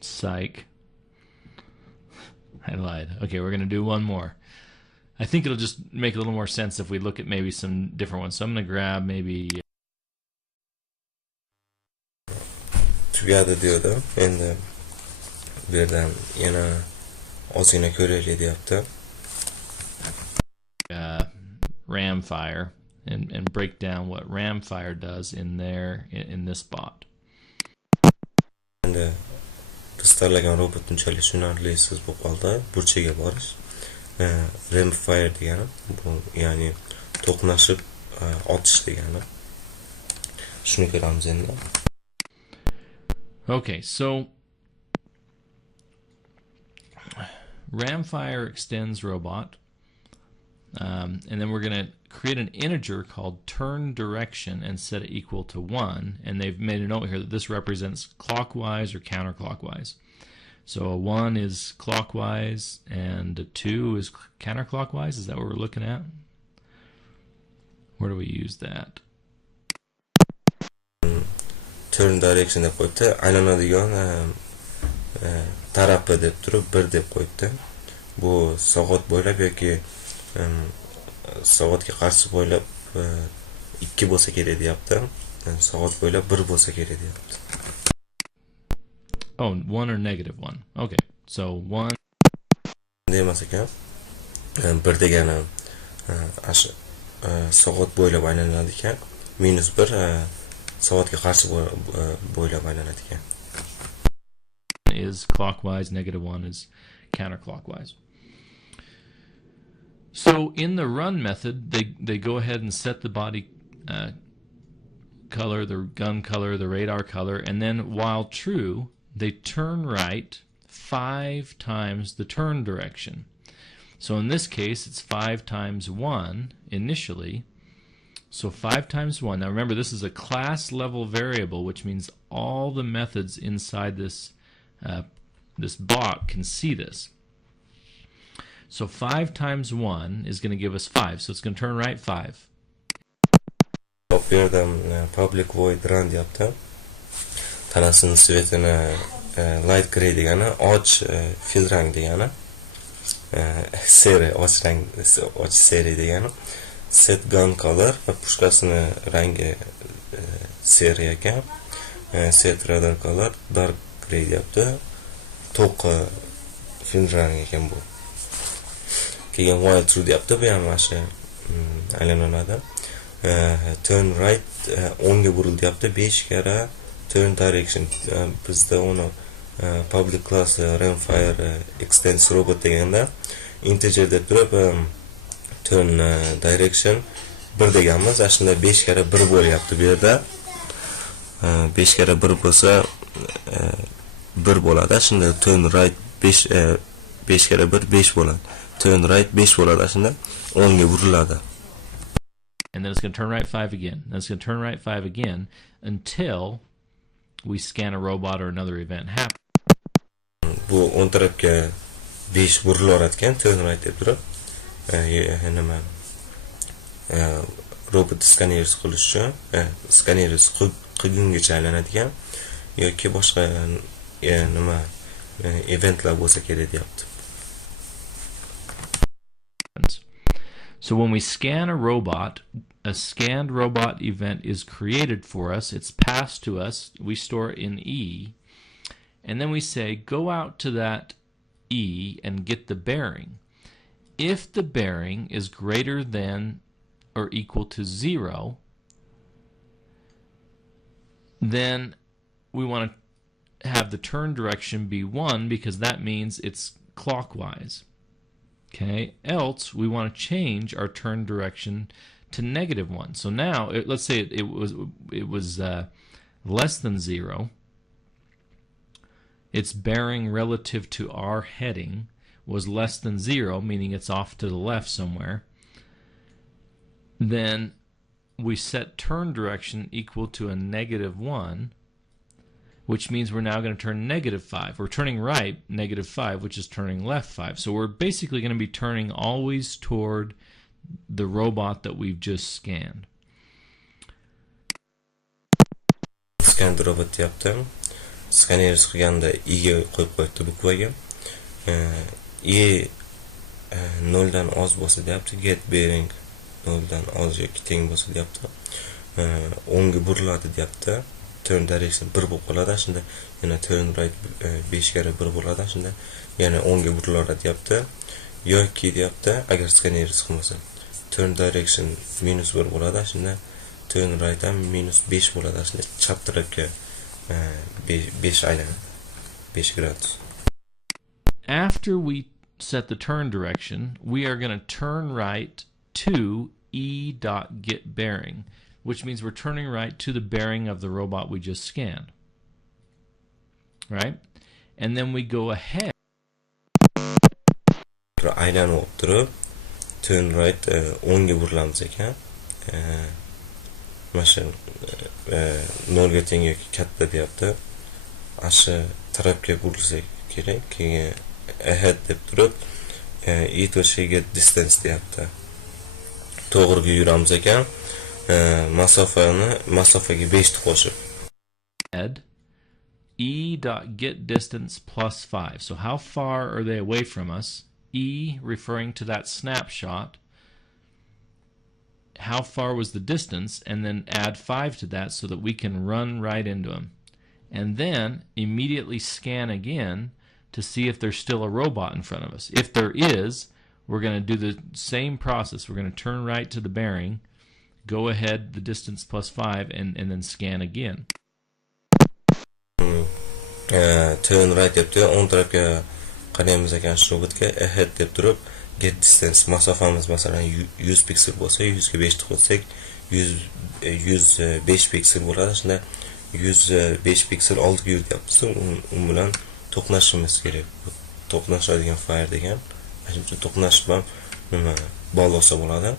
Psych. I lied. Okay, we're going to do one more. I think it'll just make a little more sense if we look at maybe some different ones. So I'm going to grab maybe... tugadi diyordu. Endi bu yerdan yana ozgina ko'raylik deyapti. Ramfire and break down what Ramfire does in there in this bot. Endi biz tanlagan robot unchalik tushunarlisiz bo'lib qoldi. Burchaga borish. Ramfire degani bu ya'ni to'qnashib otish degani. Shuni ko'ramiz endi. Okay, so Ramfire extends robot. And then we're going to create an integer called turn direction and set it equal to 1. And they've made a note here that this represents clockwise or counterclockwise. So a 1 is clockwise and a 2 is counterclockwise. Is that what we're looking at? Where do we use that? Turn direction deb qo'yibdi. Aylanadigan tarafi deb turib 1 deb qo'yibdi. Bu soat bo'ylab yoki soatga qarshi bo'ylab 2 bo'lsa kerak deyapti. Soat bo'ylab 1 bo'lsa kerak deyapti. Oh, 1 or negative 1. Okay. So 1 demas ekan. 1 degani soat bo'ylab aylanadi ekan. -1 soatga qarshi bo'ylab aylanadi ekan. Is clockwise, -1 is counterclockwise. So in the run method, they go ahead and set the body color, the gun color, the radar color, and then while true, they turn right 5 times the turn direction. So in this case, it's 5 times 1 initially. So 5 times 1. Now remember, this is a class level variable, which means all the methods inside this this bot can see this. So 5 times 1 is going to give us 5. So it's going to turn right 5. Bu yerda public void run deyapti. Tanasini svetini light gray degani, och fill rang degani. Seri och rang, och seri degani. Set gun color va pushkasini rangi seri ekan. Set radar color dark gray deyapti. To'q fill rang ekan bu. Keyin while true deyapti. Bu ham mana shu aylanadi. Turn right 10 ga burildi deyapti. 5 karra turn direction. Bizda uni public class Ramfire extends robot deganda integer deb turib turn direction 1 deganmiz. Aslida 5 karra 1 bo'lyapti bu yerda. 5 karra 1 bo'lsa 1 bo'ladi. Shunda turn right 5 karra 1 5 bo'ladi. Turn right 5 bo'ladi. Shunda 10 ga buriladi. And then it's going to turn right 5 again. Then it's going to turn right 5 again until we scan a robot or another event happens. Bu on tarafga 5 burilar ekan, turn right deb turib. Nima robot skaneriz qilish uchun, skaneriz qilgungacha aylanadigan yoki boshqa nima eventlar bo'lsa kerak deyapti. So when we scan a robot, a scanned robot event is created for us. It's passed to us. We store it in E. And then we say, go out to that E and get the bearing. If the bearing is greater than or equal to 0, then we want to have the turn direction be 1 because that means it's clockwise. Okay, else we want to change our turn direction to -1. So now, let's say it was less than 0. Its bearing relative to our heading was less than 0, meaning it's off to the left somewhere. Then we set turn direction equal to a -1, which means we're now going to turn -5. We're turning right -5, which is turning left 5. So we're basically going to be turning always toward the robot that we've just scanned. Scanned robot yaptım. skaner qilganda i'ga qo'yib qo'yibdi bukvaga. E noldan oz bo'lsa deyapti, get bearing noldan oz yoki teng bo'lsa deyapti. O'ngga buriladi deyapti. Turn direction 1 bo'lib qoladi. Shunda yana turn right 5 karra 1 bo'ladi. Shunda yana o'ngga buriladi deyapti. Yoki deyapti, agar skaneringiz qilmasa turn direction -1 bo'ladi. Shunda turn right ham -5 bo'ladi. Shunda chap tarafga 5 aylanadi. 5 gradus. After we set the turn direction, we are going to turn right to e.getBearing, which means we're turning right to the bearing of the robot we just scanned. Right? And then we go ahead. Aylanib turib, turn right o'ngga burilamiz ekan. Mana 0 ga teng yoki katta deyapti. Asha tarafga burilsak kerak. Keyin ahead deb turib, it va get distance deyapti. To'g'riga yuramiz ekan. Masofaga 5 qo'shib. E.getDistance plus 5. So how far are they away from us? E referring to that snapshot. How far was the distance? And then add 5 to that so that we can run right into them. And then immediately scan again to see if there's still a robot in front of us. If there is, we're going to do the same process. We're going to turn right to the bearing, go ahead the distance plus 5, and then scan again. Turn right debdi, on tarafga qaraymiz ekan shu robotga. Ahead deb turib, get distance masofamiz masalan 100 piksel bo'lsa, 100 ga 5 qo'ysak 105 piksel bo'ladi. Shunda 105 piksel oldiga yur deyapmiz. U bilan to'qnashimiz kerak. To'qnashadigan fire degan. Shuncha to'qnashib ham nima bog'lasa bo'ladi.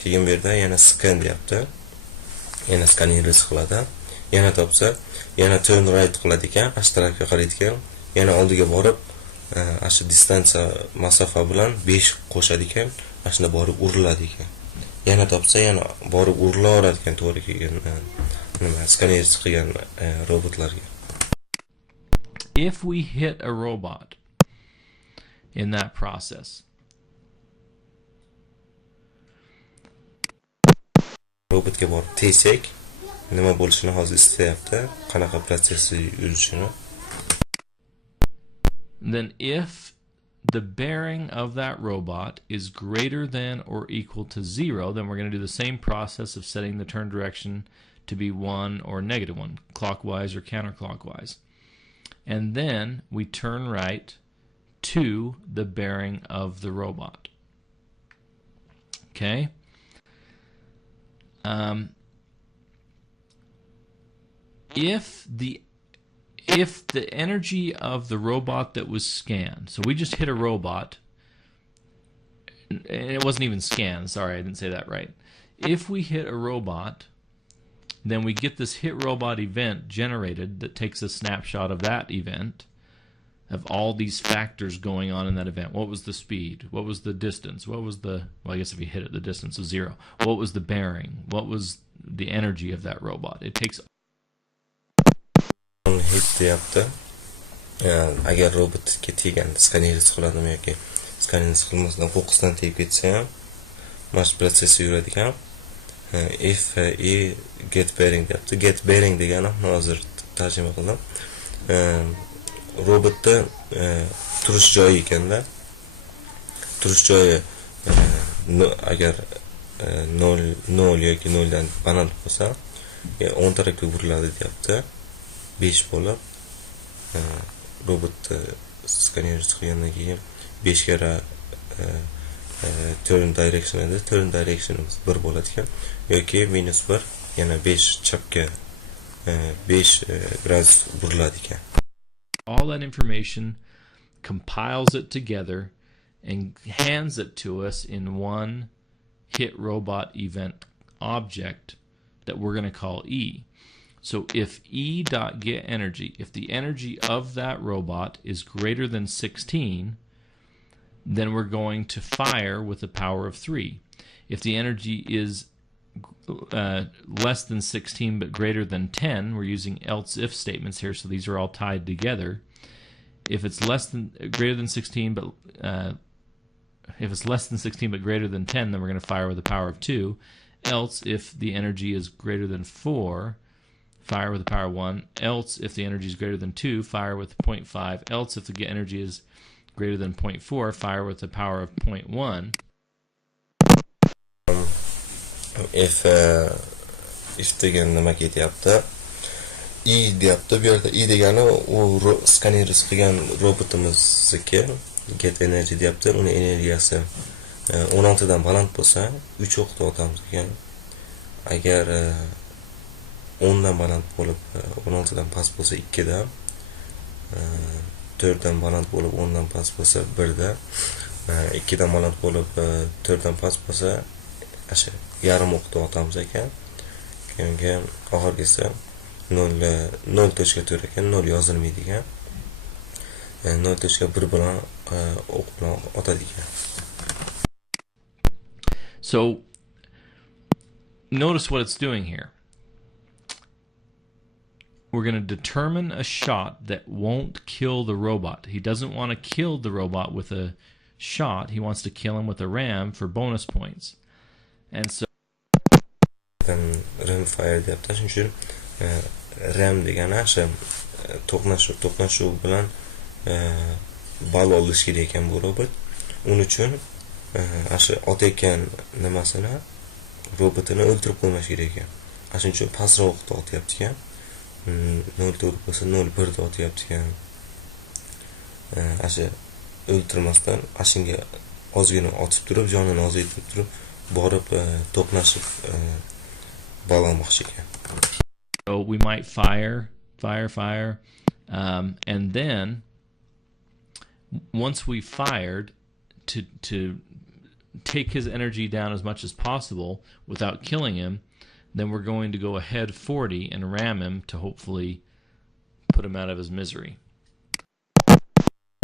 Keyin bu yerda yana scan deyapti. Yana skaneringiz qiladi. Yana topsa, yana turn right qiladi ekan, ash tarafga qaraydi ekan. Yana oldiga borib, ash distansiya masofa bilan 5 qo'shadi ekan, ashunda borib uriladi ekan. Yana topsa, yana borib urilaveradi ekan to'g'ri kelgan nima skaneringiz qilgan robotlarga. If we hit a robot in that process, robotga borib tegsak, nima bo'lishini hozir istayapti, qanaqa protsessi yurishini. Then if the bearing of that robot is greater than or equal to 0, then we're going to do the same process of setting the turn direction to be 1 or -1, clockwise or counterclockwise. And then we turn right to the bearing of the robot. Okay? If the energy of the robot that was scanned, so we just hit a robot, and it wasn't even scanned, sorry, I didn't say that right. If we hit a robot, then we get this hit robot event generated that takes a snapshot of that event, of all these factors going on in that event. What was the speed? What was the distance? What was the, well, I guess if you hit it, the distance is 0. What was the bearing? What was the energy of that robot? It takes hit deyapti. Agar robotga teganda skaneringiz qiladimi yoki skaneringiz qilmasdan fokusdan tegib ketsa ham mana shu protsessi yuradi ekan. If get bearing deyapti. Get bearing degani hozir tarjima qildim. Robotda turish joyi ekanda. Turish joyi agar 0 yoki 0 dan baland bo'lsa, 10 tarafga buriladi deyapti. 5 bo'lib, robot skaneringiz qilgandan keyin 5 karra turn direction edi. Turn directionimiz 1 bo'ladi ekan. Yoki -1, yana 5 chapga 5 gradus buriladi ekan. All that information, compiles it together, and hands it to us in one hit robot event object that we're going to call E. So if E.getEnergy, if the energy of that robot is greater than 16, then we're going to fire with a power of 3. If the energy is less than 16 but greater than 10, we're using else if statements here, so these are all tied together. If it's greater than 16 but if it's less than 16 but greater than 10, then we're going to fire with the power of 2. Else, if the energy is greater than 4, fire with the power of 1. Else, if the energy is greater than 2, fire with 0.5. Else, if the energy is greater than 0.4, fire with the power of 0.1. If degan nima ketyapti? I deyapti. Bu yerda I degani u skanerimiz qilgan robotimizniki get energy deyapti. Uni energiyasi 16 dan baland bo'lsa 3 o'qda otamiz ekan. Agar 10 dan baland bo'lib 16 dan past bo'lsa 2 dan, 4 dan baland bo'lib 10 dan past bo'lsa 1 dan, 2 dan baland bo'lib 4 dan past bo'lsa yarim o'qda otamiz ekan. Keyin oxirgisi 0.4 ekan, 0 yozilmaydi ekan. 0.1 bilan o'q bilan otadi ekan. So notice what it's doing here. We're going to determine a shot that won't kill the robot. He doesn't want to kill the robot with a shot. He wants to kill him with a ram for bonus points. And so ram fire deyapti. Shuning uchun ram degani o'sha to'qnashuv bilan ball olish kerak ekan bu robot. Uning uchun o'sha otayotgan nimasini robotini o'ldirib qo'ymash kerak ekan. Shuning uchun pastroqda otyapti ekan. 0.4 bo'lsa 0.1 da otyapti ekan. O'sha o'ldirmasdan ashunga ozgina otib turib, jonini ozaytirib turib borib to'qnashib ball olmoqchi ekan. So we might fire, and then once we fired, to take his energy down as much as possible without killing him, then we're going to go ahead 40 and ram him to hopefully put him out of his misery.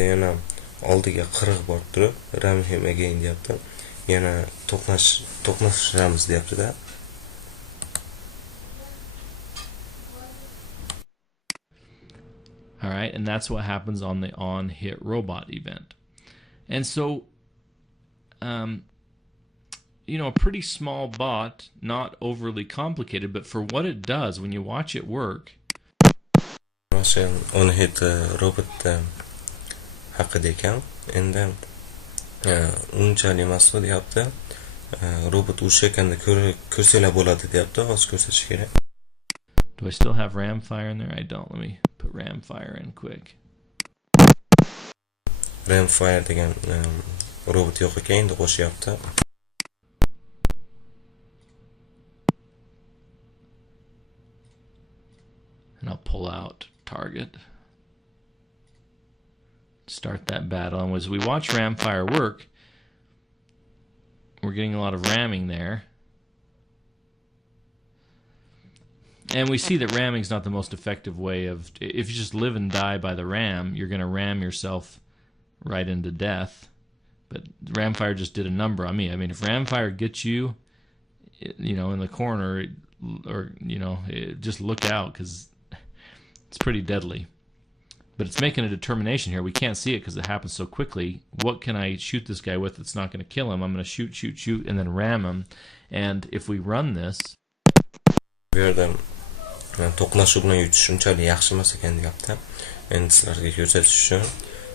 Yana oldiga 40 borib turib, ram him again deyapti. Yana to'qnashamiz deyapti-da. All right, and that's what happens on the on-hit robot event. And so, a pretty small bot, not overly complicated, but for what it does, when you watch it work. On-hit robot haqida ekan. Endi unchalik emas deyapti. Robot urushayotganda ko'rsanglar bo'ladi deyapti. Hozir ko'rsatish kerak. Do I still have ram fire in there? I don't. Let me put ram fire in quick. Ram fire degan robot yo'q ekan, endi qo'shyapti. And I'll pull out target. Start that battle. And as we watch ram fire work, we're getting a lot of ramming there. And we see that ramming is not the most effective way of... If you just live and die by the ram, you're going to ram yourself right into death. But ram fire just did a number on me. I mean, if ram fire gets you, in the corner, or, just look out, because it's pretty deadly. But it's making a determination here. We can't see it because it happens so quickly. What can I shoot this guy with that's not going to kill him? I'm going to shoot, and then ram him. And if we run this... to'qnashuv bilan yutish unchalik yaxshi emas ekan deyapti. Endi sizlarga ko'rsatish uchun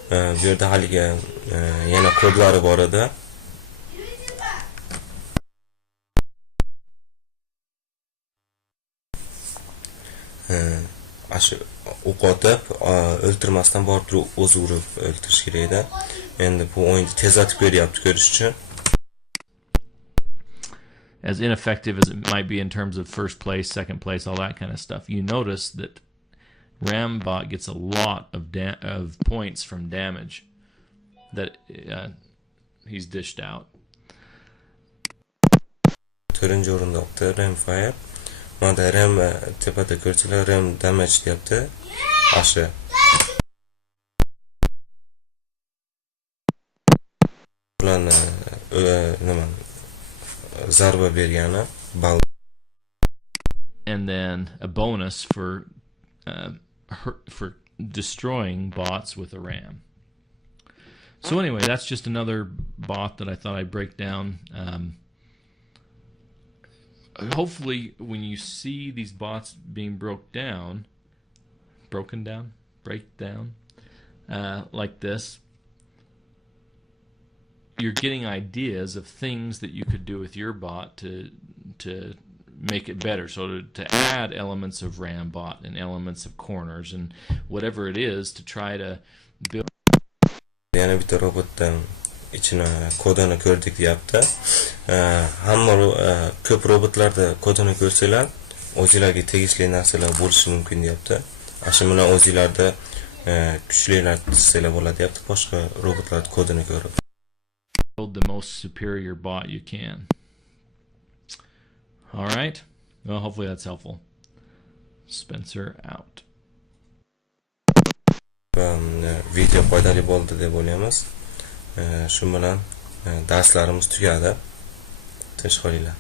bu yerda haliga yana kodlari bor edi. Shu o'qotib o'ltirmasdan borib turib o'zi urib o'ltirish kerak edi. Endi bu o'yinni tezlatib beryapti ko'rish uchun. As ineffective as it might be in terms of first place, second place, all that kind of stuff, you notice that Rambot gets a lot of points from damage that he's dished out. To'rtinchi o'rinda o'qdi Ramfire. Mana Ram tepada ko'rsalar Ram damage deyapti. Ashi. Ularni nima zarba bergani ball. And then a bonus for destroying bots with a RAM. So anyway, that's just another bot that I thought I'd break down. Hopefully, when you see these bots being break down, like this, you're getting ideas of things that you could do with your bot to make it better. So to add elements of RAM bot and elements of corners and whatever it is to try to build. Yana bitta robotdan ichini kodini ko'rdik deyapti. Hamma ko'p robotlarda kodini ko'rsanglar, o'zingizlarga tegishli narsalar bo'lishi mumkin deyapti. Shu bilan o'zingizlarda kuchlilar tizsanglar bo'ladi deyapti. Boshqa robotlar kodini ko'rib. Build the most superior bot you can. All right. Well, hopefully that's helpful. Spencer out. Video foydali bo'ldi deb o'ylaymiz. Shu bilan darslarimiz tugadi. Tinch qolinglar.